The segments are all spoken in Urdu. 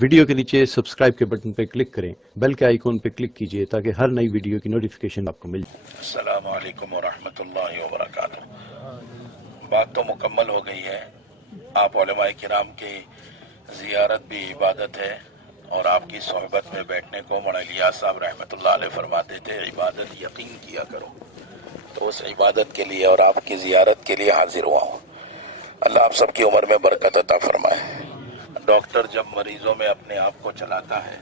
ویڈیو کے نیچے سبسکرائب کے بٹن پہ کلک کریں، بیل کے آئیکن پہ کلک کیجئے تاکہ ہر نئی ویڈیو کی نوٹیفیکیشن آپ کو مل جائے۔ السلام علیکم ورحمۃ اللہ وبرکاتہ۔ بات تو مکمل ہو گئی ہے۔ آپ علماء کرام کی زیارت بھی عبادت ہے، اور آپ کی صحبت میں بیٹھنے کو مولانا الیاس صاحب رحمۃ اللہ علیہ فرماتے تھے عبادت یقین کیا کرو، تو اس عبادت کے لیے اور آپ کی زیارت کے لیے حاضر ہوا ہوں۔ اللہ آپ سب کی عمر میں برکت عطا فرمائے۔ ڈاکٹر جب مریضوں میں اپنے آپ کو چلاتا ہے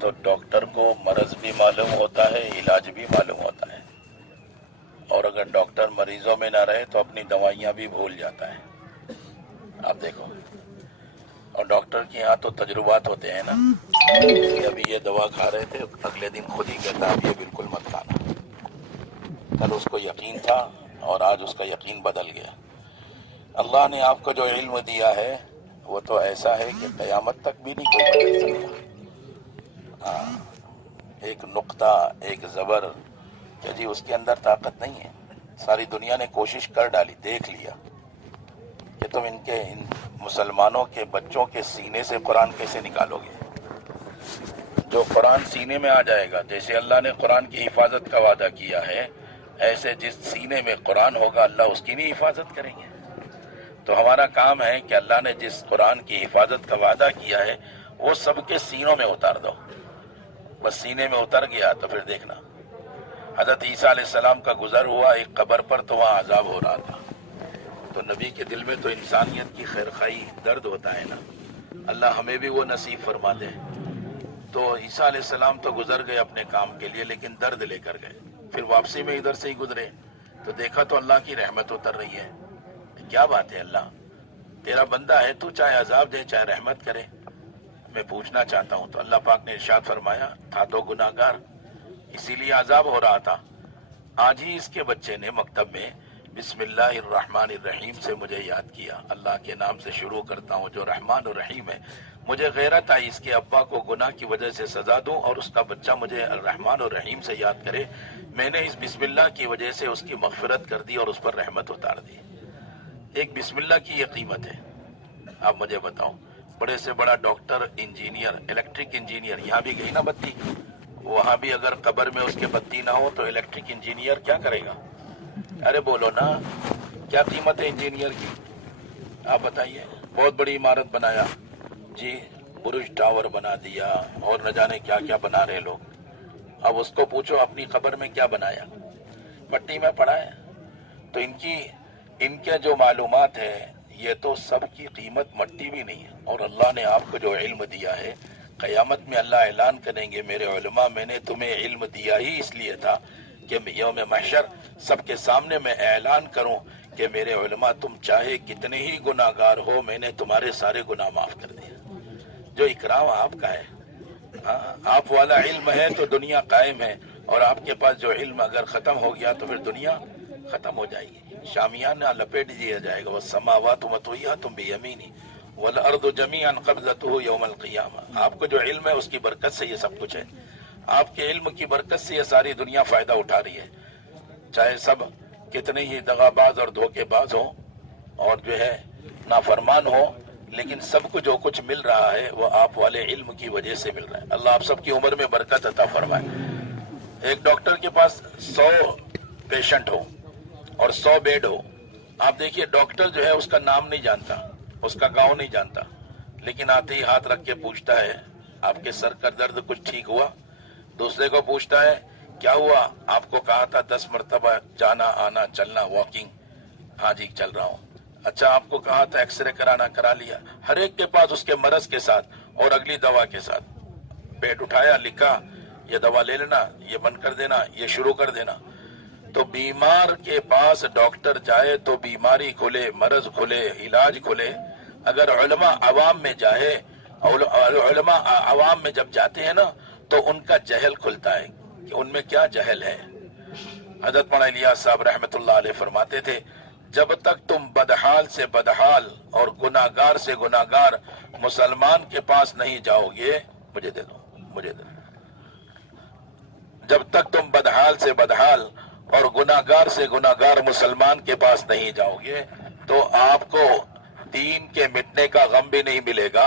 تو ڈاکٹر کو مرض بھی معلوم ہوتا ہے، علاج بھی معلوم ہوتا ہے، اور اگر ڈاکٹر مریضوں میں نہ رہے تو اپنی دوائیاں بھی بھول جاتا ہے۔ آپ دیکھو، اور ڈاکٹر کے یہاں تو تجربات ہوتے ہیں نا، کہ ابھی یہ دوا کھا رہے تھے، اگلے دن خود ہی کہتا اب یہ بالکل مت کھانا۔ کل اس کو یقین تھا اور آج اس کا یقین بدل گیا۔ اللہ نے آپ کو جو علم دیا ہے وہ تو ایسا ہے کہ قیامت تک بھی نہیں کوئی بدل سکتا۔ ایک نقطہ، ایک زبر، کہ جی اس کے اندر طاقت نہیں ہے۔ ساری دنیا نے کوشش کر ڈالی، دیکھ لیا کہ تم ان مسلمانوں کے بچوں کے سینے سے قرآن کیسے نکالو گے۔ جو قرآن سینے میں آ جائے گا، جیسے اللہ نے قرآن کی حفاظت کا وعدہ کیا ہے، ایسے جس سینے میں قرآن ہوگا اللہ اس کی نہیں حفاظت کریں گے۔ تو ہمارا کام ہے کہ اللہ نے جس قرآن کی حفاظت کا وعدہ کیا ہے وہ سب کے سینوں میں اتار دو۔ بس سینے میں اتر گیا تو پھر دیکھنا۔ حضرت عیسیٰ علیہ السلام کا گزر ہوا ایک قبر پر، تو وہاں عذاب ہو رہا تھا، تو نبی کے دل میں تو انسانیت کی خیرخواہی درد ہوتا ہے نا، اللہ ہمیں بھی وہ نصیب فرما دے۔ تو عیسیٰ علیہ السلام تو گزر گئے اپنے کام کے لیے، لیکن درد لے کر گئے۔ پھر واپسی میں ادھر سے ہی گزرے تو دیکھا تو اللہ کی رحمت اتر رہی ہے۔ کیا بات ہے اللہ، تیرا بندہ ہے، تو چاہے عذاب دے چاہے رحمت کرے، میں پوچھنا چاہتا ہوں۔ تو اللہ پاک نے ارشاد فرمایا تھا تو گناہگار، اسی لیے عذاب ہو رہا تھا۔ آج ہی اس کے بچے نے مکتب میں بسم اللہ الرحمن الرحیم سے مجھے یاد کیا۔ اللہ کے نام سے شروع کرتا ہوں جو رحمان اور رحیم ہے۔ مجھے غیرت آئی اس کے ابا کو گناہ کی وجہ سے سزا دوں اور اس کا بچہ مجھے الرحمن اور رحیم سے یاد کرے۔ میں نے اس بسم اللہ کی وجہ سے اس کی مغفرت کر دی اور اس پر رحمت اتار دی۔ ایک بسم اللہ کی یہ قیمت ہے۔ آپ مجھے بتاؤ، بڑے سے بڑا ڈاکٹر، انجینئر، الیکٹرک انجینئر، یہاں بھی گئی نا بتی، وہاں بھی اگر قبر میں اس کے بتی نہ ہو تو الیکٹرک انجینئر کیا کرے گا؟ ارے بولو نا، کیا قیمت ہے انجینئر کی؟ آپ بتائیے۔ بہت بڑی عمارت بنایا جی، برج ٹاور بنا دیا اور نہ جانے کیا کیا بنا رہے لوگ۔ اب اس کو پوچھو اپنی قبر میں کیا بنایا؟ مٹی میں پڑا ہے۔ تو ان کے جو معلومات ہے یہ تو سب کی قیمت مٹی بھی نہیں ہے۔ اور اللہ نے آپ کو جو علم دیا ہے، قیامت میں اللہ اعلان کریں گے میرے علماء میں نے تمہیں علم دیا ہی اس لیے تھا کہ یوم محشر سب کے سامنے میں اعلان کروں کہ میرے علماء تم چاہے کتنے ہی گناہگار ہو، میں نے تمہارے سارے گناہ معاف کر دیا۔ جو اکرام آپ کا ہے، آپ والا علم ہے تو دنیا قائم ہے، اور آپ کے پاس جو علم اگر ختم ہو گیا تو پھر دنیا ختم ہو جائے گی۔ شامیانہ لپیٹ دیا جائے گا، والسماوات مطویات بیمینہ والارض جمیعا قبضتہ یوم القیامہ۔ آپ کو جو علم ہے اس کی برکت سے یہ سب کچھ ہے۔ آپ کے علم کی برکت سے یہ ساری دنیا فائدہ اٹھا رہی ہے، چاہے سب کتنے ہی دغاباز اور دھوکے باز ہوں اور جو ہے نافرمان ہو، لیکن سب کو جو کچھ مل رہا ہے وہ آپ والے علم کی وجہ سے مل رہا ہے۔ اللہ آپ سب کی عمر میں برکت عطا فرمائے۔ ایک ڈاکٹر کے پاس 100 پیشنٹ ہو اور 100 بیڈ ہو، آپ دیکھیے ڈاکٹر جو ہے اس کا نام نہیں جانتا، اس کا گاؤں نہیں جانتا، لیکن آتے ہی ہاتھ رکھ کے پوچھتا ہے آپ کے سر کا درد کچھ ٹھیک ہوا؟ دوسرے کو پوچھتا ہے کیا ہوا؟ آپ کو کہا تھا 10 مرتبہ جانا آنا چلنا واکنگ، ہاں جی چل رہا ہوں۔ اچھا آپ کو کہا تھا ایکس رے کرانا، کرا لیا۔ ہر ایک کے پاس اس کے مرض کے ساتھ اور اگلی دوا کے ساتھ پیٹ اٹھایا، لکھا یہ دوا لے لینا، یہ بند کر دینا، یہ شروع کر دینا۔ تو بیمار کے پاس ڈاکٹر جائے تو بیماری کھلے، مرض کھلے، علاج کھلے۔ اگر علماء عوام میں جائے، علماء عوام میں جب جاتے ہیں نا تو ان کا جہل کھلتا ہے کہ ان میں کیا جہل ہے۔ حضرت مولانا الیاس صاحب رحمۃ اللہ علیہ فرماتے تھے جب تک تم بدحال سے بدحال اور گناہگار سے گناہگار مسلمان کے پاس نہیں جاؤ گے، مجھے دے دو، مجھے دے دو، جب تک تم بدحال سے بدحال اور گناہگار سے گناہگار مسلمان کے پاس نہیں جاؤ گے تو آپ کو دین کے مٹنے کا غم بھی نہیں ملے گا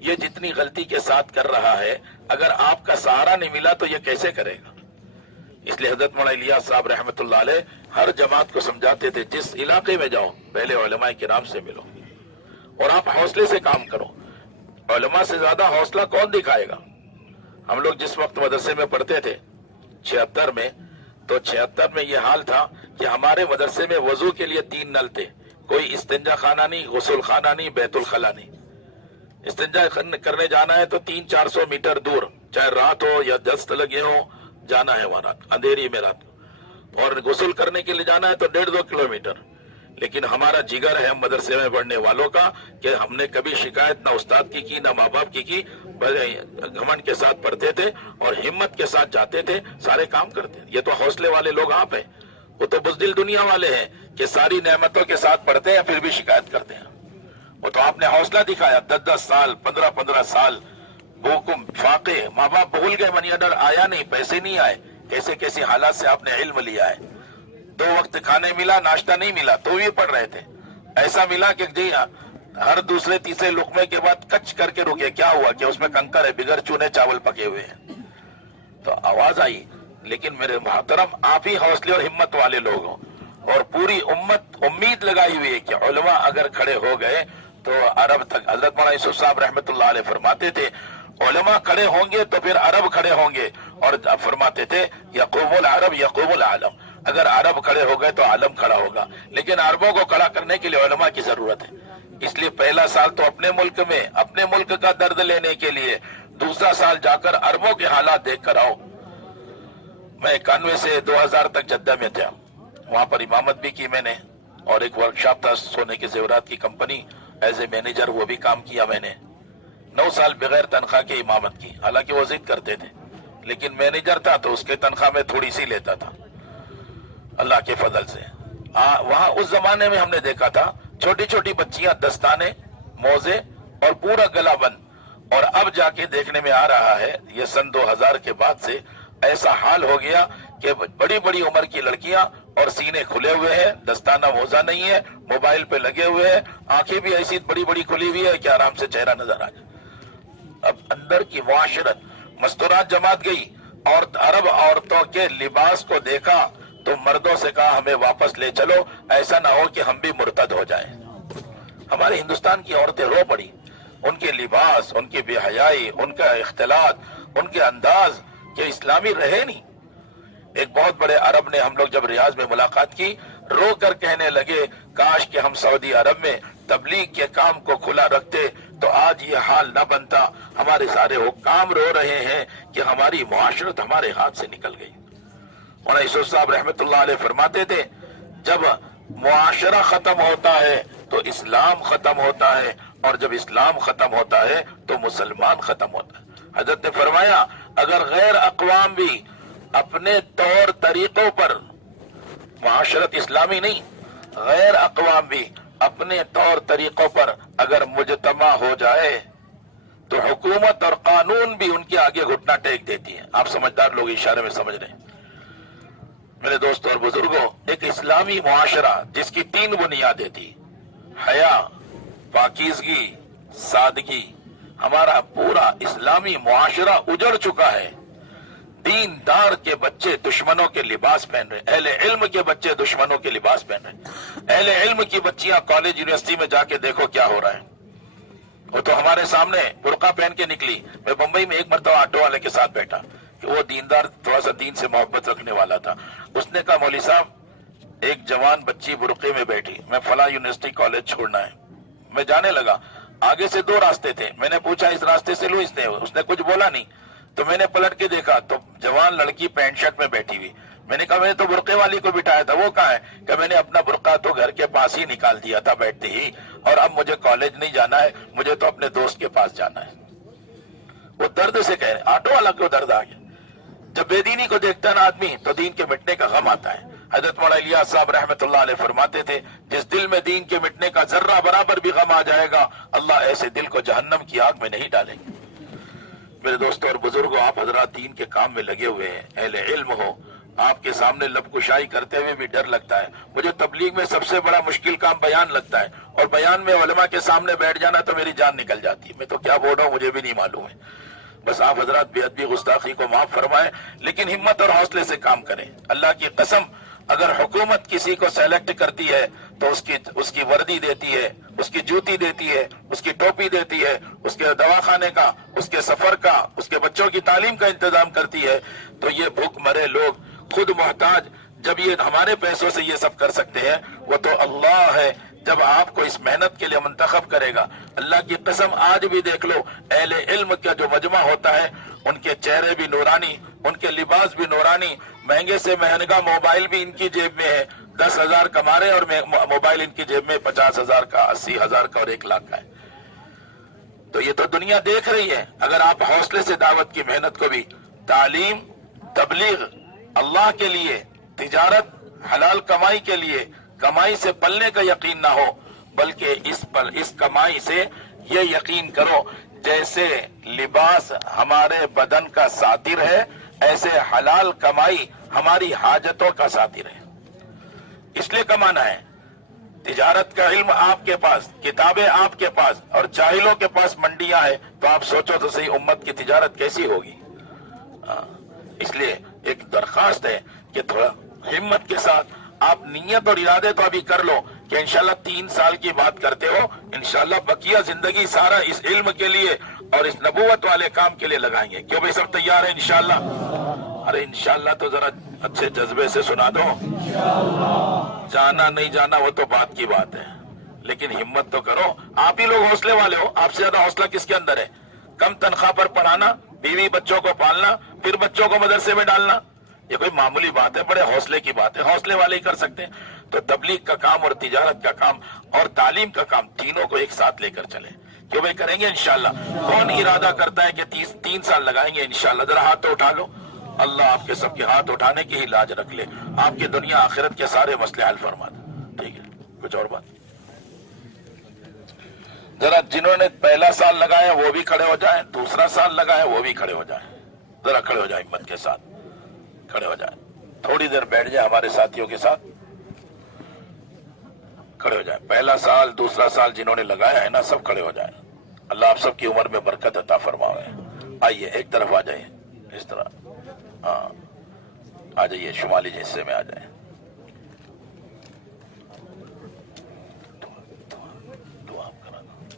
یہ جتنی غلطی کے ساتھ کر رہا ہے، اگر آپ کا سہارا نہیں ملا تو یہ کیسے کرے گا؟ اس لیے حضرت مولانا الیاس صاحب رحمۃ اللہ علیہ ہر جماعت کو سمجھاتے تھے، جس علاقے میں جاؤ پہلے علماء کرام سے ملو اور آپ حوصلے سے کام کرو۔ علماء سے زیادہ حوصلہ کون دکھائے گا؟ ہم لوگ جس وقت مدرسے میں پڑھتے تھے 76 میں، تو 76 میں یہ حال تھا کہ ہمارے مدرسے میں وضو کے لیے 3 نل تھے، کوئی استنجا خانہ نہیں، غسل خانہ نہیں، بیت الخلا نہیں۔ استنجا کرنے جانا ہے تو 300-400 میٹر دور، چاہے رات ہو یا دست لگے ہو، جانا ہے وہاں اندھیری میں رات، اور غسل کرنے کے لیے جانا ہے تو 1.5-2 کلومیٹر۔ لیکن ہمارا جگر ہے مدرسے میں پڑھنے والوں کا کہ ہم نے کبھی شکایت نہ استاد کی نہ ماں باپ کی، گھمنڈ کے ساتھ پڑھتے تھے اور ہمت کے ساتھ جاتے تھے، سارے کام کرتے تھے۔ یہ تو حوصلے والے لوگ آپ ہیں، وہ تو بزدل دنیا والے ہیں کہ ساری نعمتوں کے ساتھ پڑھتے ہیں پھر بھی شکایت کرتے ہیں۔ وہ تو آپ نے حوصلہ دکھایا، 10-10 سال 15-15 سال بھوکم فاقے، ماں باپ بھول گئے، منی آرڈر آیا نہیں، پیسے نہیں آئے، کیسے کیسے حالات سے آپ نے علم لیا ہے۔ 2 وقت کھانے ملا، ناشتہ نہیں ملا تو بھی پڑھ رہے تھے۔ ایسا ملا کہ جی ہر دوسرے تیسرے لقمے کے بعد کچ کر کے رکے، کیا ہوا کہ اس میں کنکر ہے، بغیر چونے چاول پکے ہوئے ہیں، تو آواز آئی۔ لیکن میرے محترم، آپ ہی حوصلے اور ہمت والے لوگ ہوں، اور پوری امت امید لگائی ہوئی ہے کہ علماء اگر کھڑے ہو گئے تو عرب تک۔ حضرت مولانا یوسف صاحب رحمۃ اللہ علیہ فرماتے تھے علماء کھڑے ہوں گے تو پھر عرب کھڑے ہوں گے، اور فرماتے تھے یقوم العرب یقوم العالم، اگر عرب کھڑے ہو گئے تو عالم کھڑا ہوگا۔ لیکن عربوں کو کھڑا کرنے کے لیے علماء کی ضرورت ہے، اس لیے پہلا سال تو اپنے ملک میں اپنے ملک کا درد لینے کے لیے، دوسرا سال جا کر عربوں کے حالات دیکھ کر آؤ۔ میں 91 سے 2000 تک جدہ میں تھا، وہاں پر امامت بھی کی میں نے، اور ایک ورکشاپ تھا سونے کے زیورات کی کمپنی، ایز اے مینیجر وہ بھی کام کیا میں نے۔ 9 سال بغیر تنخواہ کے امامت کی، حالانکہ وہ ضد کرتے تھے، لیکن مینیجر تھا تو اس کے تنخواہ میں تھوڑی سی لیتا تھا اللہ کے فضل سے۔ وہاں اس زمانے میں ہم نے دیکھا تھا چھوٹی چھوٹی بچیاں دستانے، موزے اور پورا گلا بند، اور اب جا کے دیکھنے میں آ رہا ہے یہ سن 2000 کے بعد سے ایسا حال ہو گیا کہ بڑی بڑی عمر کی لڑکیاں اور سینے کھلے ہوئے ہیں، دستانہ موزہ نہیں ہے، موبائل پہ لگے ہوئے ہیں، آنکھیں بھی ایسی بڑی بڑی کھلی ہوئی ہے کہ آرام سے چہرہ نظر آ جائے۔ اب اندر کی معاشرت، مستورات جماعت گئی، اور عرب عورتوں کے لباس کو دیکھا تو مردوں سے کہا ہمیں واپس لے چلو، ایسا نہ ہو کہ ہم بھی مرتد ہو جائیں۔ ہمارے ہندوستان کی عورتیں رو پڑی، ان کے لباس، ان کی بے حیائی، ان کا اختلاط، ان کے انداز کہ اسلامی رہے نہیں۔ ایک بہت بڑے عرب نے ہم لوگ جب ریاض میں ملاقات کی، رو کر کہنے لگے کاش کہ ہم سعودی عرب میں تبلیغ کے کام کو کھلا رکھتے تو آج یہ حال نہ بنتا۔ ہمارے سارے حکام رو رہے ہیں کہ ہماری معاشرت ہمارے ہاتھ سے نکل گئی۔ مولانا یوسف صاحب رحمۃ اللہ علیہ فرماتے تھے جب معاشرہ ختم ہوتا ہے تو اسلام ختم ہوتا ہے، اور جب اسلام ختم ہوتا ہے تو مسلمان ختم ہوتا ہے۔ حضرت نے فرمایا اگر غیر اقوام بھی اپنے طور طریقوں پر، معاشرت اسلامی نہیں، غیر اقوام بھی اپنے طور طریقوں پر اگر مجتمع ہو جائے تو حکومت اور قانون بھی ان کے آگے گھٹنا ٹیک دیتی ہے۔ آپ سمجھدار لوگ اشارے میں سمجھ رہے ہیں۔ میرے دوستوں اور بزرگوں، ایک اسلامی معاشرہ جس کی 3 بنیادیں تھی، حیا، پاکیزگی، سادگی، ہمارا پورا اسلامی معاشرہ اجڑ چکا ہے۔ دیندار کے بچے دشمنوں کے لباس پہن رہے، اہل علم کے بچے دشمنوں کے لباس پہن رہے، اہل علم کی بچیاں کالج یونیورسٹی میں جا کے دیکھو کیا ہو رہا ہے۔ وہ تو ہمارے سامنے برقع پہن کے نکلی۔ میں بمبئی میں ایک مرتبہ آٹو والے کے ساتھ بیٹھا کہ وہ دیندار، تھوڑا سا دین سے محبت رکھنے والا تھا۔ اس نے کہا مولوی صاحب ایک جوان بچی برقعے میں بیٹھی، میں فلاں یونیورسٹی کالج چھوڑنا ہے۔ میں جانے لگا، آگے سے 2 راستے تھے، میں نے پوچھا اس راستے سے لو، اس نے کچھ بولا نہیں، تو میں نے پلٹ کے دیکھا تو جوان لڑکی پینٹ شرٹ میں بیٹھی ہوئی۔ میں نے کہا میں نے تو برقعے والی کو بٹھایا تھا، وہ کہاں ہے؟ کہ میں نے اپنا برقع تو گھر کے پاس ہی نکال دیا تھا بیٹھتے ہی، اور اب مجھے کالج نہیں جانا ہے، مجھے تو اپنے دوست کے پاس جانا ہے۔ وہ درد سے کہہ رہے، آٹو والا کو درد آ گیا۔ جب بے دینی کو دیکھتا ہے نا آدمی تو دین کے مٹنے کا غم آتا ہے۔ حضرت مولانا الیاس صاحب رحمۃ اللہ علیہ فرماتے تھے جس دل میں دین کے مٹنے کا ذرہ برابر بھی غم آ جائے گا، اللہ ایسے دل کو جہنم کی آگ میں نہیں ڈالیں گے۔ میرے دوستوں اور بزرگوں، آپ حضرات دین کے کام میں لگے ہوئے ہیں، اہل علم ہو، آپ کے سامنے لب کشائی کرتے ہوئے بھی ڈر لگتا ہے. مجھے تبلیغ میں سب سے بڑا مشکل کام بیان لگتا ہے, اور بیان میں علماء کے سامنے بیٹھ جانا تو میری جان نکل جاتی ہے. میں تو کیا بول رہا ہوں مجھے بھی نہیں معلوم ہے. بس آپ حضرات بے ادبی گستاخی کو معاف فرمائیں, لیکن ہمت اور حوصلے سے کام کریں. اللہ کی قسم, اگر حکومت کسی کو سلیکٹ کرتی ہے تو اس کی وردی دیتی ہے, اس کی جوتی دیتی ہے, اس کی ٹوپی دیتی ہے, اس کے دواخانے کا, اس کے سفر کا, اس کے بچوں کی تعلیم کا انتظام کرتی ہے, تو یہ بھوک مرے لوگ خود محتاج جب یہ ہمارے پیسوں سے یہ سب کر سکتے ہیں, وہ تو اللہ ہے جب آپ کو اس محنت کے لیے منتخب کرے گا. اللہ کی قسم آج بھی دیکھ لو, اہل علم کا جو مجمع ہوتا ہے ان کے چہرے بھی نورانی, ان کے لباس بھی نورانی, مہنگے سے مہنگا موبائل بھی ان کی جیب میں ہے, 10,000 کما رہے اور موبائل ان کی جیب میں 50,000 کا, 80,000 کا اور 1 لاکھ کا ہے. تو یہ تو دنیا دیکھ رہی ہے. اگر آپ حوصلے سے دعوت کی محنت کو بھی, تعلیم, تبلیغ, اللہ کے لیے, تجارت, حلال کمائی کے لیے, کمائی سے پلنے کا یقین نہ ہو, بلکہ اس کمائی سے یہ یقین کرو جیسے لباس ہمارے بدن کا ساتر ہے, ایسے حلال کمائی ہماری حاجتوں کا ساتر ہے. اس لیے کمانا ہے. تجارت کا علم آپ کے پاس, کتابیں آپ کے پاس, اور جاہلوں کے پاس منڈیاں ہیں, تو آپ سوچو تو صحیح امت کی تجارت کیسی ہوگی. اس لیے ایک درخواست ہے کہ تھوڑا ہمت کے ساتھ آپ نیت اور ارادے تو ابھی کر لو کہ انشاءاللہ 3 سال کی بات کرتے ہو, انشاءاللہ بقیہ زندگی سارا اس علم کے لیے اور اس نبوت والے کام کے لیے لگائیں گے. کیوں بھائی سب تیار ہیں انشاءاللہ؟ ارے انشاءاللہ تو ذرا اچھے جذبے سے سنا دو. جانا نہیں جانا وہ تو بات کی بات ہے, لیکن ہمت تو کرو. آپ ہی لوگ حوصلے والے ہو, آپ سے زیادہ حوصلہ کس کے اندر ہے؟ کم تنخواہ پر پڑھانا, بیوی بچوں کو پالنا, پھر بچوں کو مدرسے میں ڈالنا, یہ کوئی معمولی بات ہے؟ بڑے حوصلے کی بات ہے. حوصلے والے ہی کر سکتے ہیں. تو تبلیغ کا کام اور تجارت کا کام اور تعلیم کا کام, تینوں کو ایک ساتھ لے کر چلیں. کیوں بھائی کریں گے انشاءاللہ. کون ارادہ کرتا ہے کہ 3 سال لگائیں گے انشاءاللہ؟ ذرا ہاتھ تو اٹھا لو. اللہ آپ کے سب کے ہاتھ اٹھانے کی ہی لاج رکھ لے, آپ کی دنیا آخرت کے سارے مسئلے حل فرما دے. ٹھیک ہے, کچھ اور بات؟ ذرا جنہوں نے پہلا سال لگایا وہ بھی کھڑے ہو جائیں, دوسرا سال لگایا وہ بھی کھڑے ہو جائیں. ذرا کھڑے ہو جائیں, ہمت کے ساتھ کھڑے ہو جائیں. تھوڑی دیر بیٹھ جائیں ہمارے ساتھیوں کے ساتھ, کھڑے ہو جائیں. پہلا سال, دوسرا سال جنہوں نے لگایا ہے نا, سب کھڑے ہو جائیں. اللہ آپ سب کی عمر میں برکت عطا فرمائے. آئیے ایک طرف آ جائیے, اس طرح, ہاں آ جائیے, شمالی حصے میں آ جائیں. دعا کرا دو,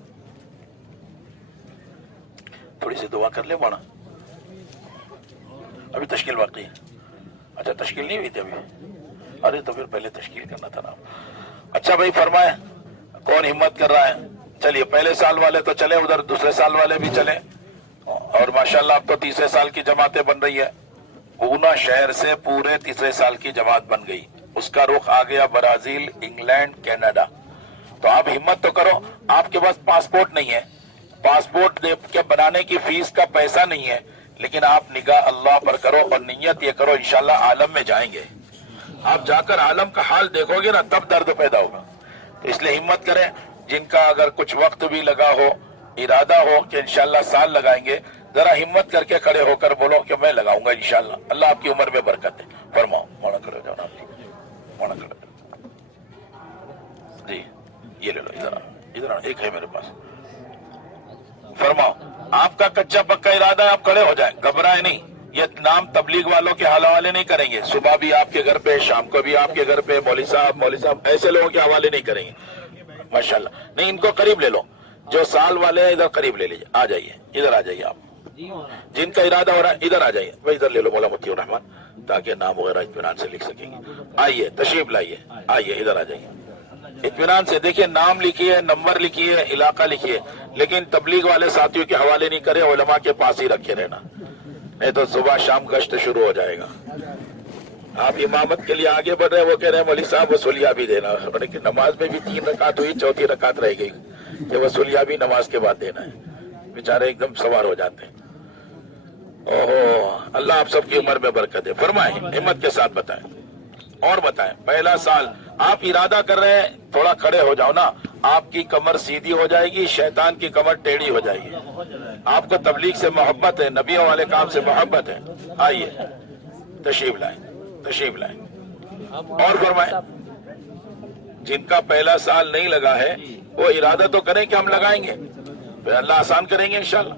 تھوڑی سی دعا کر لیں مانا. ابھی تشکیل باقی ہے. اچھا تشکیل نہیں ہوئی تھی ابھی؟ ارے تو پھر پہلے تشکیل کرنا تھا نا. اچھا بھائی فرمائیں, کون ہمت کر رہا ہے؟ چلیے پہلے سال والے تو چلے ادھر, دوسرے سال والے بھی چلے. اور ماشاءاللہ اب تو تیسرے سال کی جماعتیں بن رہی ہے. اونا شہر سے پورے تیسرے سال کی جماعت بن گئی, اس کا رخ آ گیا برازیل, انگلینڈ, کینیڈا. تو آپ ہمت تو کرو. آپ کے پاس پاسپورٹ نہیں ہے, پاسپورٹ کے بنانے کی فیس کا پیسہ نہیں ہے, لیکن آپ نگاہ اللہ پر کرو اور نیت یہ کرو انشاءاللہ عالم میں جائیں گے. آپ جا کر عالم کا حال دیکھو گے نا, تب درد پیدا ہوگا. تو اس لیے ہمت کریں. جن کا اگر کچھ وقت بھی لگا ہو, ارادہ ہو کہ انشاءاللہ سال لگائیں گے, ذرا ہمت کر کے کھڑے ہو کر بولو کہ میں لگاؤں گا انشاءاللہ. اللہ آپ کی عمر میں برکت ہے. فرماؤ, موڑا کھڑے ہو جاؤ نا, موڑا کھڑے ہو جاؤ. جی یہ لے لو, ادھر ایک ہے میرے پاس. فرماؤ, آپ کا کچا پکا ارادہ ہے, آپ کھڑے ہو جائیں, گھبرائیں نہیں. یہ نام تبلیغ والوں کے حوالے نہیں کریں گے. صبح بھی آپ کے گھر پہ, شام کو بھی آپ کے گھر پہ, مولوی صاحب ایسے لوگوں کے حوالے نہیں کریں گے. ماشاءاللہ نہیں, ان کو قریب لے لو. جو سال والے ہیں ادھر قریب لے لیجیے. آ جائیے, ادھر آ جائیے. آپ جن کا ارادہ ہو رہا ہے ادھر آ جائیے. بھائی ادھر لے لو مولا متی الرحمان, تاکہ نام وغیرہ اطمینان سے لکھ سکیں گے. آئیے, تشریف لائیے, آئیے ادھر آ جائیے اطمینان سے. دیکھیے نام لکھیے, نمبر لکھیے, علاقہ لکھیے, لیکن تبلیغ والے ساتھیوں کے حوالے نہیں کرے, علماء کے پاس ہی رکھے رہنا, نہیں تو صبح شام گشت شروع ہو جائے گا. آپ امامت کے لیے آگے بڑھ رہے, وہ کہہ رہے ہیں مولوی صاحب وصولیہ بھی دینا. نماز میں بھی 3 رکعت ہوئی, چوتھی رکعت رہ گئی, کہ وصولیہ بھی نماز کے بعد دینا ہے. بیچارے ایک دم سوار ہو جاتے ہیں. اوہو, اللہ آپ سب کی عمر میں برکت ہے. فرمائیں, ہمت کے ساتھ بتائیں. اور بتائیں, پہلا سال آپ ارادہ کر رہے ہیں, تھوڑا کھڑے ہو جاؤ نا. آپ کی کمر سیدھی ہو جائے گی, شیطان کی کمر ٹیڑھی ہو جائے گی. آپ کو تبلیغ سے محبت ہے, نبیوں والے کام سے محبت ہے. آئیے, تشریف لائیں. تشریف لائیں اور فرمائیں. جن کا پہلا سال نہیں لگا ہے وہ ارادہ تو کریں کہ ہم لگائیں گے, پھر اللہ آسان کریں گے انشاءاللہ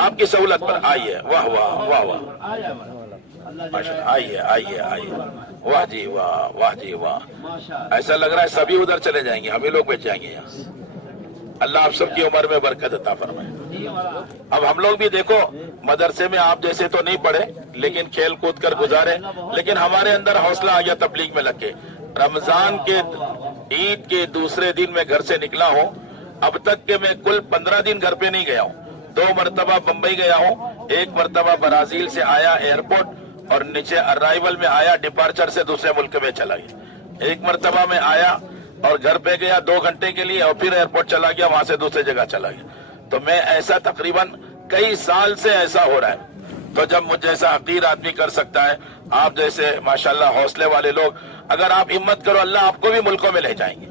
آپ کی سہولت پر. آئیے, واہ واہ واہ واہ, آئیے آئیے آئیے, واہ جی واہ, واہ جی واہ. ایسا لگ رہا ہے سبھی ادھر چلے جائیں گے, ہمیں لوگ بچ جائیں گے یہاں. اللہ آپ سب کی عمر میں برکت عطا فرمائے. اب ہم لوگ بھی دیکھو مدرسے میں آپ جیسے تو نہیں پڑھے لیکن کھیل کود کر گزارے, لیکن ہمارے اندر حوصلہ آ گیا تبلیغ میں لگ کے. رمضان کے عید کے دوسرے دن میں گھر سے نکلا ہوں, اب تک کہ میں کل 15 دن گھر پہ نہیں گیا ہوں. 2 مرتبہ بمبئی گیا ہوں, 1 مرتبہ برازیل سے آیا ایئرپورٹ, اور نیچے ارائیول میں آیا ڈپارچر سے دوسرے ملک میں چلا گیا. 1 مرتبہ میں آیا اور گھر پہ گیا 2 گھنٹے کے لیے, اور پھر ایئرپورٹ چلا گیا, وہاں سے دوسری جگہ چلا گیا. تو میں ایسا تقریباً کئی سال سے ایسا ہو رہا ہے. تو جب مجھ جیسا حقیر آدمی کر سکتا ہے, آپ جیسے ماشاءاللہ حوصلے والے لوگ, اگر آپ ہمت کرو اللہ آپ کو بھی ملکوں میں لے جائیں گے.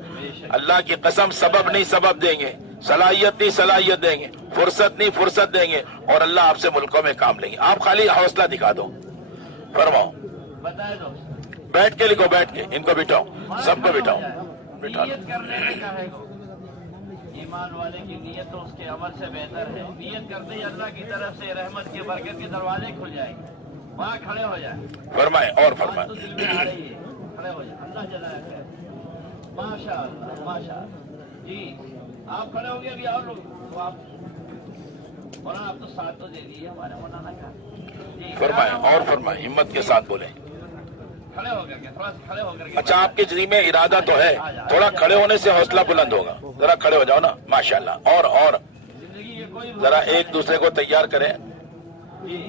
اللہ کی قسم, سبب نہیں سبب دیں گے, صلاحیت نہیں صلاحیت دیں گے, فرصت نہیں فرصت دیں گے, اور اللہ آپ سے ملکوں میں کام لیں گے. آپ خالی حوصلہ دکھا دو. فرماؤ, بیٹھ کے لکھو, بیٹھ کے ان کو بٹھاؤ, سب کو بٹھاؤ. نیت کرنے میں کہے گا, ایمان والے کی نیت تو اس کے عمل سے بہتر ہے. نیت کرتے ہی اللہ کی طرف سے رحمت کے برکت کے دروازے کھل جائیں گے. وہاں کھڑے ہو جائیں. فرمائیں اور فرمائیں. تو دل میں آ رہی ہے, کھڑے ہو جائیں. اللہ جزائے خیر. ماشاء اللہ ماشاء اللہ. جی آپ کھڑے ہوں گے ابھی اور لوگ تو آپ مولانا آپ تو ساتھ تو دے دیے ہمارے مولانا کا. جی فرمائیں اور فرمائیں, ہمت کے ساتھ بولیں. کھڑے ہو کر کے تھوڑا سا کھڑے ہو کر کے. اچھا, آپ کے ذہن میں ارادہ تو ہے, تھوڑا کھڑے ہونے سے حوصلہ بلند ہوگا. ذرا کھڑے ہو جاؤ نا, ماشاءاللہ. اور زندگی کے کوئی ذرا ایک دوسرے کو تیار کریں. جی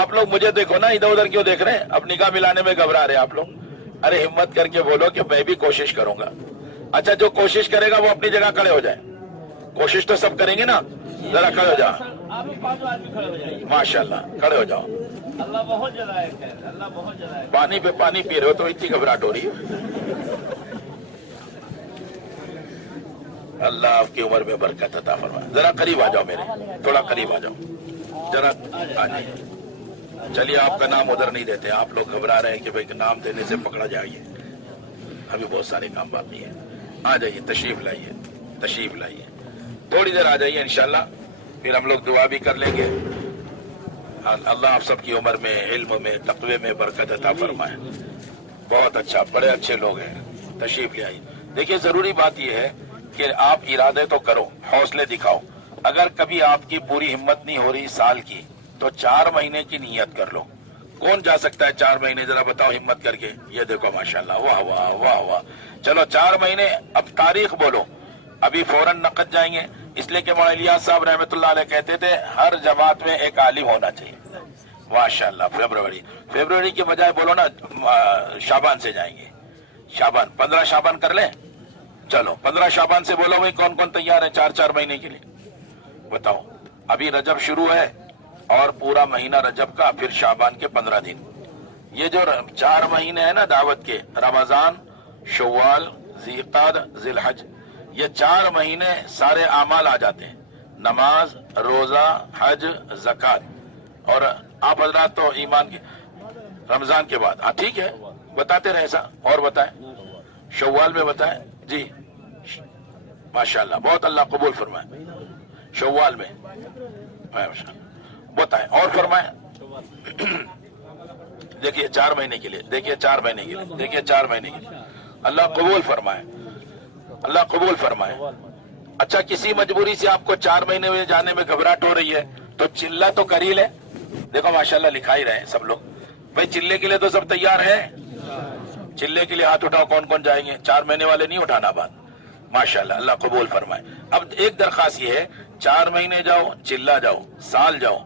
آپ لوگ مجھے دیکھو نا, ادھر ادھر کیوں دیکھ رہے ہیں؟ اب نگاہ ملانے میں گھبرا رہے ہیں آپ لوگ. ارے ہمت کر کے بولو کہ میں بھی کوشش کروں گا. اچھا, جو کوشش کرے گا وہ اپنی جگہ کھڑے ہو جائے. کوشش تو سب کریں گے نا, ذرا کھڑے ہو جاؤ. آپ بھی 5 آدمی کھڑے ہو جائیں گے. ماشاءاللہ, کھڑے ہو جاؤ. اللہ بہت جلائے خیر, اللہ بہت جلائے. پانی پہ پانی پی رہے ہو تو اتنی گھبراہٹ ہو رہی ہے. اللہ آپ کی عمر میں برکت عطا فرمائے. ذرا قریب آ جاؤ میرے, تھوڑا قریب آ جاؤ ذرا. آ جائیے. چلیے, آپ کا نام ادھر نہیں دیتے, آپ لوگ گھبرا رہے ہیں کہ بھائی نام دینے سے پکڑا جائیے. ابھی بہت سارے کام باقی ہیں. آ جائیے, تشریف لائیے, تشریف لائیے. تھوڑی دیر آ جائیے انشاءاللہ, پھر ہم لوگ دعا بھی کر لیں گے. اللہ آپ سب کی عمر میں, علم میں, تقوی میں برکت عطا فرمائے. بہت اچھا, بڑے اچھے لوگ ہیں. تشریف لے آئیے. دیکھیے, ضروری بات یہ ہے کہ آپ ارادے تو کرو, حوصلے دکھاؤ. اگر کبھی آپ کی پوری ہمت نہیں ہو رہی سال کی, تو 4 مہینے کی نیت کر لو. کون جا سکتا ہے 4 مہینے؟ ذرا بتاؤ ہمت کر کے. یہ دیکھو ماشاءاللہ, واہ واہ واہ واہ. چلو 4 مہینے. اب تاریخ بولو, ابھی فوراً نقد جائیں گے, اس لیے کہ مولانا الیاس صاحب رحمۃ اللہ علیہ کہتے تھے ہر جماعت میں ایک عالم ہونا چاہیے. ماشاءاللہ. فیبروری کے بجائے بولو نا شعبان سے جائیں گے. شعبان, 15 شعبان کر لیں. چلو 15 شعبان سے بولو بھائی کون کون تیار ہے 4 مہینے کے لیے؟ بتاؤ. ابھی رجب شروع ہے, اور پورا مہینہ رجب کا, پھر شعبان کے 15 دن. یہ جو 4 مہینے ہیں نا دعوت کے, رمضان, شوال, ذی القعدہ, ذی الحج, یہ 4 مہینے سارے اعمال آ جاتے ہیں. نماز, روزہ, حج, زکوٰۃ. اور آپ حضرات تو ایمان کے رمضان کے بعد. ہاں ٹھیک ہے, بتاتے رہے ایسا. اور بتائیں, شوال میں بتائیں. جی ماشاءاللہ, بہت اللہ قبول فرمائے. شوال میں بتائیں, اور فرمائیں. دیکھیے 4 مہینے کے لیے, دیکھیے 4 مہینے کے لیے, دیکھیے 4 مہینے کے لیے. اللہ قبول فرمائے, اللہ قبول فرمائے. اچھا, کسی مجبوری سے آپ کو 4 مہینے میں جانے میں گھبراہٹ ہو رہی ہے تو چلہ تو کر ہی لے. دیکھو ماشاءاللہ لکھا ہی رہے سب لوگ. بھائی چلے کے لیے تو سب تیار ہیں. چلے کے لیے ہاتھ اٹھاؤ, کون کون جائیں گے؟ 4 مہینے والے نہیں اٹھانا بات. ماشاءاللہ, اللہ قبول فرمائے. اب ایک درخواست یہ ہے, 4 مہینے جاؤ, چلہ جاؤ, سال جاؤ,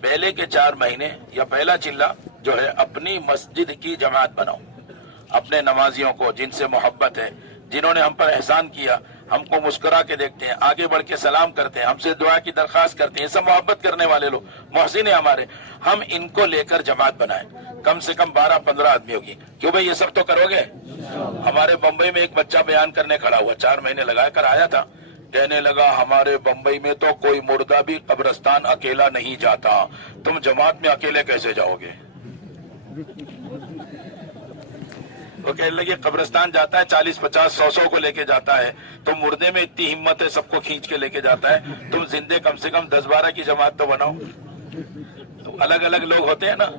پہلے کے 4 مہینے یا پہلا چلہ جو ہے اپنی مسجد کی جماعت بناؤ. اپنے نمازیوں کو, جن سے محبت ہے, جنہوں نے ہم پر احسان کیا, ہم کو مسکرا کے دیکھتے ہیں, آگے بڑھ کے سلام کرتے ہیں, ہم سے دعا کی درخواست کرتے ہیں, سب محبت کرنے والے لوگ, محسن ہیں ہمارے, ہم ان کو لے کر جماعت بنائیں. کم سے کم 12-15 آدمیوں کی. کیوں بھائی, یہ سب تو کرو گے؟ ہمارے بمبئی میں ایک بچہ بیان کرنے کھڑا ہوا, 4 مہینے لگا کر آیا تھا. کہنے لگا ہمارے بمبئی میں تو کوئی مردہ بھی قبرستان اکیلا نہیں جاتا, تم جماعت میں اکیلے کیسے جاؤ گے؟ وہ کہنے لگے قبرستان جاتا ہے 40 50 100 کو لے کے جاتا ہے، تو مردے میں اتنی ہمت ہے سب کو کھینچ کے لے کے جاتا ہے، تم زندے کم سے کم 10 12 کی جماعت تو بناؤ۔ تو الگ الگ لوگ ہوتے ہیں نا۔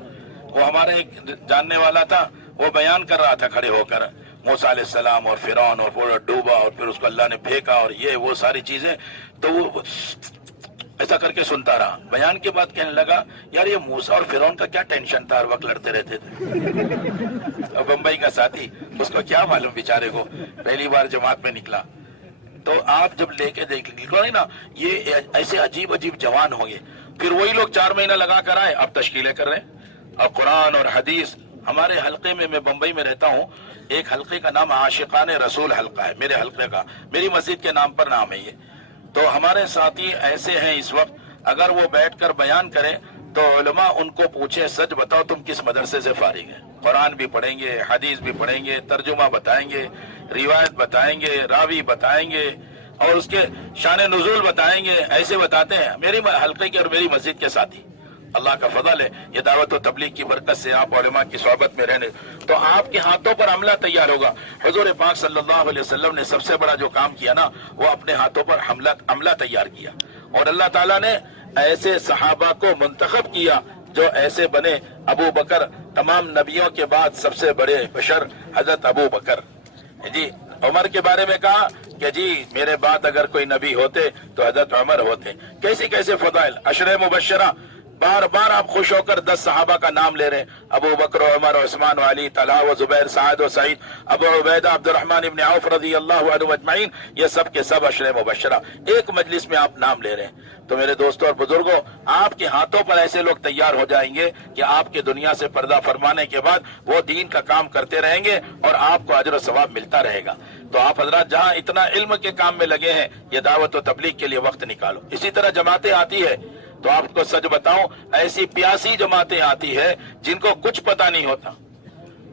وہ ہمارے ایک جاننے والا تھا، وہ بیان کر رہا تھا کھڑے ہو کر موسیٰ علیہ السلام اور فرعون اور پورا ڈوبا اور پھر اس کو اللہ نے پھینکا اور یہ وہ ساری چیزیں، تو وہ ایسا کر کے سنتا رہا۔ بیان کے بعد کہنے لگا یار یہ موسیٰ اور فرعون کا کیا ٹینشن تھا، ہر وقت لڑتے رہتے تھے۔ اور بمبئی کا ساتھی، اس کو کیا معلوم بیچارے کو، پہلی بار جماعت میں نکلا۔ تو آپ جب لے کے نکلو نا، یہ ایسے عجیب عجیب جوان ہوں گے، پھر وہی لوگ 4 مہینہ لگا کر آئے، اب تشکیلیں کر رہے ہیں۔ اور قرآن اور حدیث ہمارے حلقے میں بمبئی میں رہتا ہوں، ایک حلقے کا نام عاشقان رسول حلقہ ہے، میرے حلقے کا، میری مسجد کے نام پر نام ہے یہ۔ تو ہمارے ساتھی ایسے ہیں اس وقت، اگر وہ بیٹھ کر بیان کریں تو علماء ان کو پوچھیں سچ بتاؤ تم کس مدرسے سے فارغ ہیں؟ قرآن بھی پڑھیں گے، حدیث بھی پڑھیں گے، ترجمہ بتائیں گے، روایت بتائیں گے، راوی بتائیں گے، اور اس کے شان نزول بتائیں گے۔ ایسے بتاتے ہیں میری حلقے کے اور میری مسجد کے ساتھی۔ اللہ کا فضل ہے، یہ دعوت و تبلیغ کی برکت سے آپ علماء کی صحبت میں رہنے، تو آپ کے ہاتھوں پر عملہ تیار ہوگا۔ حضور پاک صلی اللہ علیہ وسلم نے سب سے بڑا جو کام کیا نا، وہ اپنے ہاتھوں پر عملہ تیار کیا، اور اللہ تعالیٰ نے ایسے صحابہ کو منتخب کیا جو ایسے بنے۔ ابو بکر تمام نبیوں کے بعد سب سے بڑے بشر حضرت ابو بکر جی۔ عمر کے بارے میں کہا کہ جی میرے بعد اگر کوئی نبی ہوتے تو حضرت عمر ہوتے۔ کیسے کیسے فضائل، عشرہ مبشرہ، بار بار آپ خوش ہو کر 10 صحابہ کا نام لے رہے ہیں، ابو بکر و عمر و عثمان و علی، طلحہ و زبیر، سعد و سعید، ابو عبیدہ، عبد الرحمن ابن عوف رضی اللہ عنہ اجمعین، یہ سب کے سب عشرہ مبشرہ ایک مجلس میں آپ نام لے رہے ہیں۔ تو میرے دوستوں اور بزرگوں، آپ کے ہاتھوں پر ایسے لوگ تیار ہو جائیں گے کہ آپ کے دنیا سے پردہ فرمانے کے بعد وہ دین کا کام کرتے رہیں گے اور آپ کو اجر و ثواب ملتا رہے گا۔ تو آپ حضرات جہاں اتنا علم کے کام میں لگے ہیں، یہ دعوت و تبلیغ کے لیے وقت نکالو۔ اسی طرح جماعتیں آتی ہے، تو آپ کو سچ بتاؤں ایسی پیاسی جماعتیں آتی ہے جن کو کچھ پتہ نہیں ہوتا،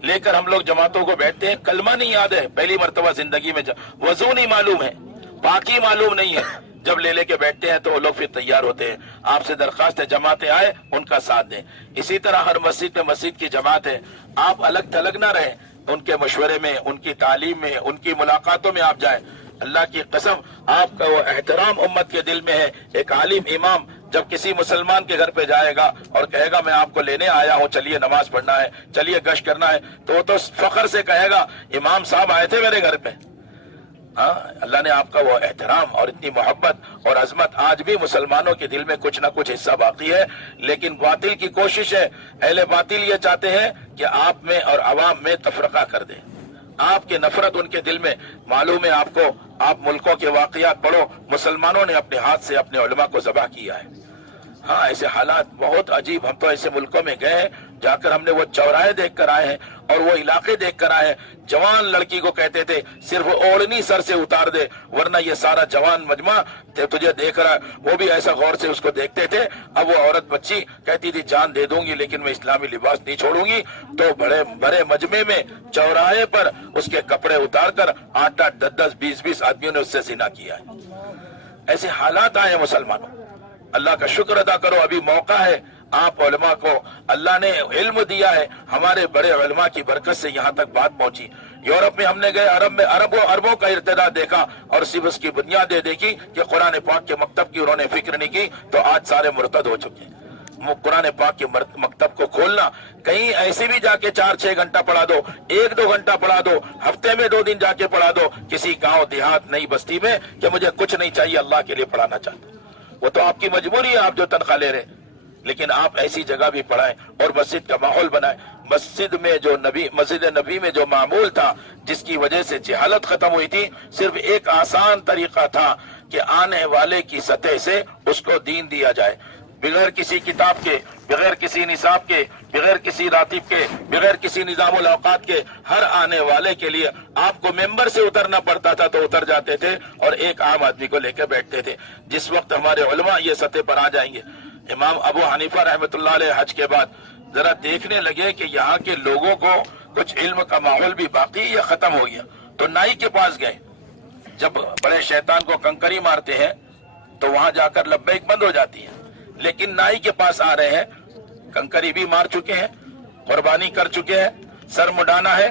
لے کر ہم لوگ جماعتوں کو بیٹھتے ہیں، کلمہ نہیں یاد ہے پہلی مرتبہ زندگی میں، وضو نہیں معلوم ہے، پاکی معلوم نہیں ہے، جب لے کے بیٹھتے ہیں تو وہ لوگ پھر تیار ہوتے ہیں۔ آپ سے درخواست ہے جماعتیں آئے ان کا ساتھ دیں۔ اسی طرح ہر مسجد میں مسجد کی جماعت ہے، آپ الگ تھلگ نہ رہیں، ان کے مشورے میں، ان کی تعلیم میں، ان کی ملاقاتوں میں آپ جائیں۔ اللہ کی قسم آپ کا وہ احترام امت کے دل میں ہے۔ ایک عالم امام جب کسی مسلمان کے گھر پہ جائے گا اور کہے گا میں آپ کو لینے آیا ہوں، چلیے نماز پڑھنا ہے، چلیے گشت کرنا ہے، تو وہ تو فخر سے کہے گا امام صاحب آئے تھے میرے گھر پہ۔ ہاں، اللہ نے آپ کا وہ احترام اور اتنی محبت اور عظمت، آج بھی مسلمانوں کے دل میں کچھ نہ کچھ حصہ باقی ہے، لیکن باطل کی کوشش ہے، اہل باطل یہ چاہتے ہیں کہ آپ میں اور عوام میں تفرقہ کر دیں، آپ کی نفرت ان کے دل میں۔ معلوم ہے آپ کو، آپ ملکوں کے واقعات پڑھو، مسلمانوں نے اپنے ہاتھ سے اپنے علماء کو ذبح کیا ہے۔ ہاں، ایسے حالات بہت عجیب، ہم تو ایسے ملکوں میں گئے ہیں جا کر ہم نے وہ چوراہے دیکھ کر آئے ہیں اور وہ علاقے دیکھ کر آئے ہیں، جوان لڑکی کو کہتے تھے صرف اوڑھنی سر سے اتار دے ورنہ یہ سارا جوان مجمع تجھے دیکھ رہا ہے، وہ بھی ایسا غور سے اس کو دیکھتے تھے۔ اب وہ عورت بچی کہتی تھی جان دے دوں گی لیکن میں اسلامی لباس نہیں چھوڑوں گی، تو بڑے بڑے مجمع میں چوراہے پر اس کے کپڑے اتار کر 8 8 10 10 20 20 آدمیوں نے اس سے زنا کیا ہے۔ ایسے حالات آئے ہیں مسلمانوں، اللہ کا شکر ادا کرو، ابھی موقع ہے۔ آپ علماء کو اللہ نے علم دیا ہے، ہمارے بڑے علماء کی برکت سے یہاں تک بات پہنچی۔ یورپ میں ہم نے گئے، عرب میں اربوں کا ارتداد دیکھا اور صرف اس کی بنیادیں دیکھی کہ قرآن پاک کے مکتب کی انہوں نے فکر نہیں کی، تو آج سارے مرتد ہو چکے ہیں۔ قرآن پاک کے مکتب کو کھولنا، کہیں ایسے بھی جا کے 4 6 گھنٹہ پڑھا دو، 1 2 گھنٹہ پڑھا دو، ہفتے میں 2 دن جا کے پڑھا دو کسی گاؤں دیہات نئی بستی میں کہ مجھے کچھ نہیں چاہیے، اللہ کے لیے پڑھانا چاہتا ہوں، وہ تو آپ کی مجبوری ہے، آپ جو تنخواہ لے رہے، لیکن آپ ایسی جگہ بھی پڑھائیں اور مسجد کا ماحول بنائیں۔ مسجد نبی میں جو معمول تھا جس کی وجہ سے جہالت ختم ہوئی تھی، صرف ایک آسان طریقہ تھا کہ آنے والے کی سطح سے اس کو دین دیا جائے، بغیر کسی کتاب کے، بغیر کسی نصاب کے، بغیر کسی راتب کے، بغیر کسی نظام الاوقات کے، ہر آنے والے کے لیے آپ کو ممبر سے اترنا پڑتا تھا تو اتر جاتے تھے اور ایک عام آدمی کو لے کے بیٹھتے تھے۔ جس وقت ہمارے علماء یہ سطح پر آ جائیں گے، امام ابو حنیفہ رحمۃ اللہ علیہ حج کے بعد ذرا دیکھنے لگے کہ یہاں کے لوگوں کو کچھ علم کا ماحول بھی باقی یا ختم ہو گیا، تو نائی کے پاس گئے۔ جب بڑے شیطان کو کنکری مارتے ہیں تو وہاں جا کر لبیک بند ہو جاتی ہے، لیکن نائی کے پاس آ رہے ہیں، کنکری بھی مار چکے ہیں، قربانی کر چکے ہیں، سر مڈانا ہے،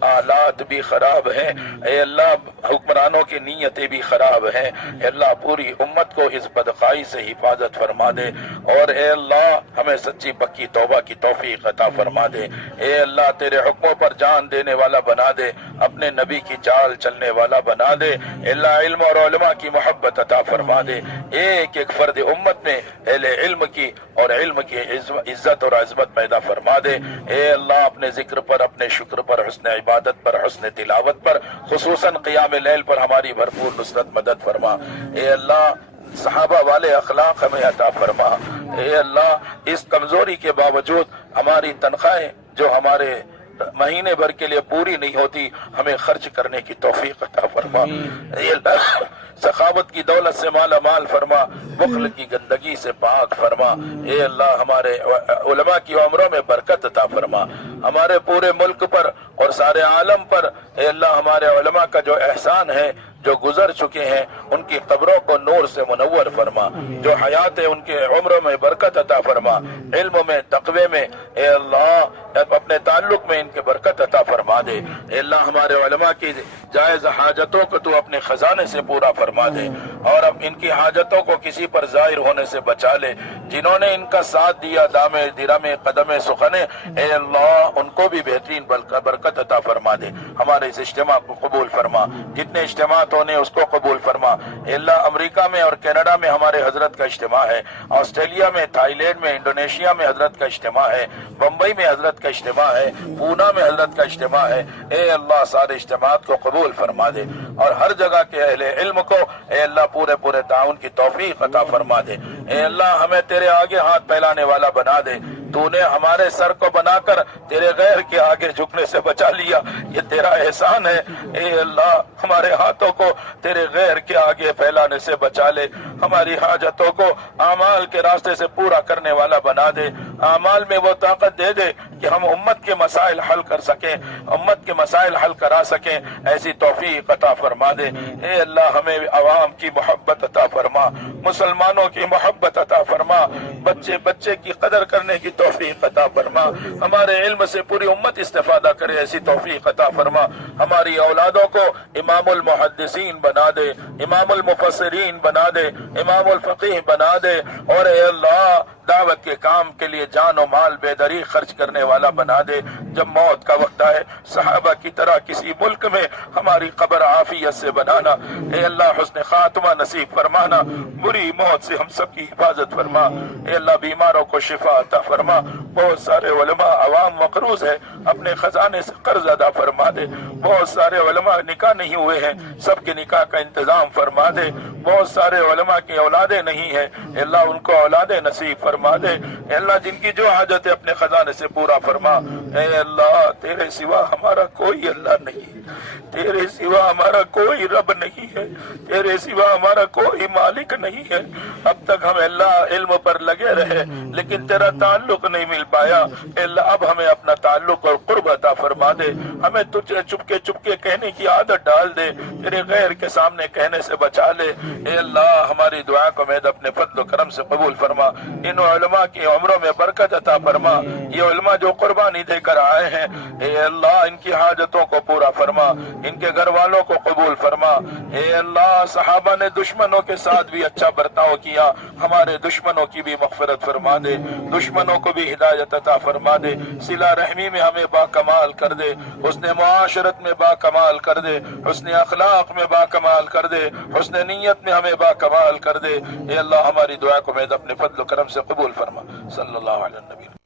آلات بھی خراب ہیں، اے اللہ حکمرانوں کی نیتیں بھی خراب ہیں، اے اللہ پوری امت کو اس بدخائی سے حفاظت فرما دے، اور اے اللہ ہمیں سچی پکی توبہ کی توفیق عطا فرما دے، اے اللہ تیرے حکموں پر جان دینے والا بنا دے، اپنے نبی کی چال چلنے والا بنا دے، اے اللہ علم اور علماء کی محبت عطا فرما دے، ایک ایک فرد امت میں اہل علم کی اور علم کی عزت اور عظمت پیدا فرما دے، اے اللہ اپنے ذکر پر، اپنے شکر پر، حسن عبادت پر، حسن تلاوت پر، خصوصاً قیام لیل پر ہماری بھرپور نصرت مدد فرما، اے اللہ صحابہ والے اخلاق ہمیں عطا فرما، اے اللہ اس کمزوری کے باوجود ہماری تنخواہیں جو ہمارے مہینے بھر کے لیے پوری نہیں ہوتی ہمیں خرچ کرنے کی توفیق عطا فرما، اے اللہ سخاوت کی دولت سے مالا مال فرما، بخل کی گندگی سے پاک فرما، اے اللہ ہمارے علماء کی عمروں میں برکت عطا فرما، ہمارے پورے ملک پر اور سارے عالم پر اے اللہ ہمارے علماء کا جو احسان ہے جو گزر چکے ہیں ان کی قبروں کو نور سے منور فرما، جو حیات ہے ان کے عمروں میں برکت عطا فرما، علم میں، تقوی میں، اے اللہ اپنے تعلق میں ان کے برکت عطا فرما دے، اے اللہ ہمارے علماء کی جائز حاجتوں کو تو اپنے خزانے سے پورا فرما دے، اور اب ان کی حاجتوں کو کسی پر ظاہر ہونے سے بچا لے، جنہوں نے ان کا ساتھ دیا دامے درمے قدمے سخنے، اے اللہ ان کو بھی بہترین برکت عطا فرما دے، ہمارے اس اجتماع کو قبول فرما، جتنے اجتماعات ہونے اس کو قبول فرما، اے اللہ امریکہ میں اور کینیڈا میں ہمارے حضرت کا اجتماع ہے، آسٹریلیا میں، تھائی لینڈ میں، انڈونیشیا میں حضرت کا اجتماع ہے، بمبئی میں حضرت کا اجتماع ہے، پونا میں حضرت کا اجتماع ہے، اے اللہ سارے اجتماعات کو قبول فرما دے، اور ہر جگہ کے اہل علم کو اے اللہ پورے تعاون کی توفیق عطا فرما دے، اے اللہ ہمیں تیرے آگے ہاتھ پھیلانے والا بنا دے، تو نے ہمارے سر کو بنا کر تیرے غیر کے آگے جھکنے سے بچا لیا، یہ تیرا احسان ہے، اے اللہ ہمارے ہاتھوں کو تیرے غیر کے آگے پھیلانے سے بچا لے، ہماری حاجتوں کو اعمال کے راستے سے پورا کرنے والا بنا دے، اعمال میں وہ طاقت دے دے کہ ہم امت کے مسائل حل کر سکیں، امت کے مسائل حل کرا سکیں، ایسی توفیق عطا فرما دے، اے اللہ ہمیں عوام کی محبت عطا فرما، مسلمانوں کی محبت عطا فرما، بچے بچے کی قدر کرنے کی توفیق عطا فرما، ہمارے علم سے پوری امت استفادہ کرے ایسی توفیق عطا فرما، ہماری اولادوں کو امام المحدثین بنا دے، امام المفسرین بنا دے، امام الفقیہ بنا دے، اور اے اللہ دعوت کے کام کے لیے جان و مال بے دری خرچ کرنے والا بنا دے، جب موت کا وقت آئے صحابہ کی طرح کسی ملک میں ہماری قبر عافیت سے بنانا، اے اللہ حسن خاتمہ نصیب فرمانا، بری موت سے ہم سب کی حفاظت فرما، اے اللہ بیماروں کو شفا عطا فرما، بہت سارے علماء عوام مقروض ہے اپنے خزانے سے قرض ادا فرما دے، بہت سارے علماء نکاح نہیں ہوئے ہیں سب کے نکاح کا انتظام فرما دے، بہت سارے علماء کی اولادیں نہیں ہیں، اے اللہ ان کو اولادیں نصیب فرما دے، اے اللہ جن کی جو حاجت ہے اپنے خزانے سے پورا فرما، اے اللہ تیرے سوا ہمارا کوئی اللہ نہیں، تیرے سوا ہمارا کوئی رب نہیں ہے، تیرے سوا ہمارا کوئی مالک نہیں ہے، اب تک ہم اللہ علم پر لگے رہے لیکن تیرا تعلق نہیں مل پایا، اے اللہ اب ہمیں اپنا تعلق اور قرب عطا فرما دے، ہمیں تجھے چپکے کہنے کی عادت ڈال دے، تیرے غیر کے سامنے کہنے سے بچا لے، اے اللہ ہماری دعا کو میں اپنے فضل و کرم سے قبول فرما، ان علماء کی عمروں میں برکت عطا فرما، یہ علماء جو قربانی دے کر آئے ہیں اے اللہ ان کی حاجتوں کو پورا فرما، ان کے گھر والوں کو قبول فرما، اے اللہ صحابہ نے دشمنوں کے ساتھ بھی اچھا برتاؤ کیا، ہمارے دشمنوں کی بھی مغفرت فرما دے، دشمنوں کو بھی ہدایت عطا فرما دے، صلہ رحمی میں ہمیں با کمال کر دے، حسن معاشرت میں با کمال کر دے، حسن اخلاق میں با کمال کر دے، حسن نیت میں ہمیں با کمال کر دے، اے اللہ ہماری دعا کو میں اپنے فضل و کرم سے قبول فرما، صلی اللہ علیہ وسلم۔